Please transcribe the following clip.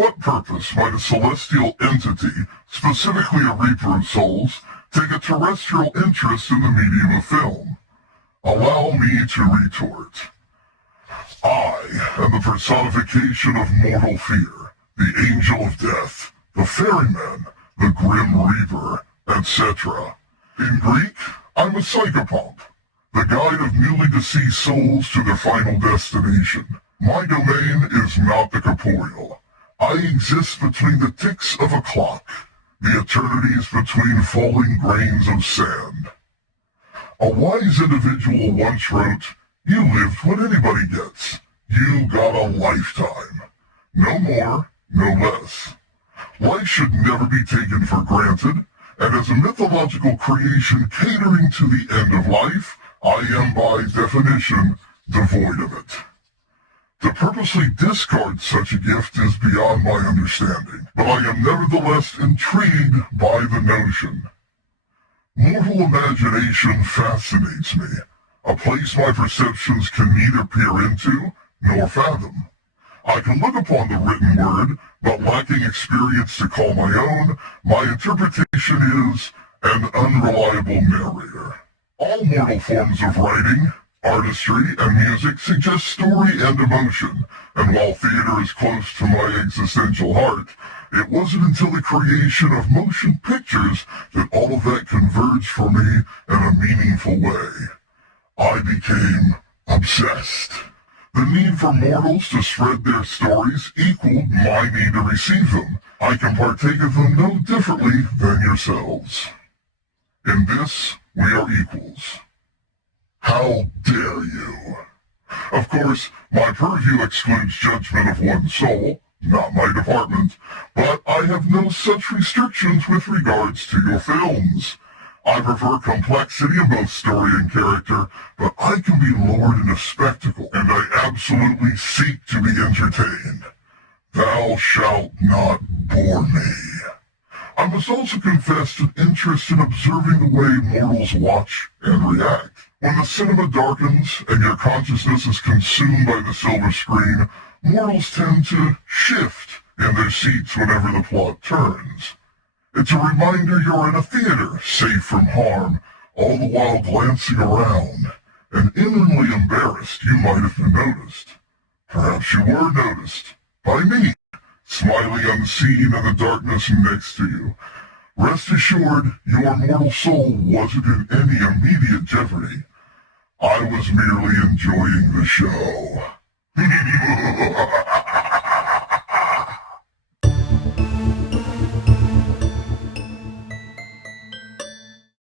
what purpose might a celestial entity, specifically a reaper of souls, take a terrestrial interest in the medium of film? Allow me to retort. I am the personification of mortal fear, the angel of death, the ferryman, the grim reaper, etc. In Greek, I'm a psychopomp, the guide of newly deceased souls to their final destination. My domain is not the corporeal. I exist between the ticks of a clock, the eternities between falling grains of sand. A wise individual once wrote, "You lived what anybody gets. You got a lifetime. No more, no less." Life should never be taken for granted, and as a mythological creation catering to the end of life, I am by definition devoid of it. To purposely discard such a gift is beyond my understanding, but I am nevertheless intrigued by the notion. Mortal imagination fascinates me, a place my perceptions can neither peer into nor fathom. I can look upon the written word, but lacking experience to call my own, my interpretation is an unreliable narrator. All mortal forms of writing, artistry, and music suggest story and emotion, and while theater is close to my existential heart, it wasn't until the creation of motion pictures that all of that converged for me in a meaningful way. I became obsessed. The need for mortals to spread their stories equaled my need to receive them. I can partake of them no differently than yourselves. In this, we are equals. How dare you? Of course, my purview excludes judgment of one's soul, not my department, but I have no such restrictions with regards to your films. I prefer complexity in both story and character, but I can be lured in a spectacle, and I absolutely seek to be entertained. Thou shalt not bore me. I must also confess an interest in observing the way mortals watch and react. When the cinema darkens and your consciousness is consumed by the silver screen, mortals tend to shift in their seats whenever the plot turns. It's a reminder you're in a theater, safe from harm, all the while glancing around, and inwardly embarrassed you might have been noticed. Perhaps you were noticed. By me, smiling unseen in the darkness next to you. Rest assured, your mortal soul wasn't in any immediate jeopardy. I was merely enjoying the show.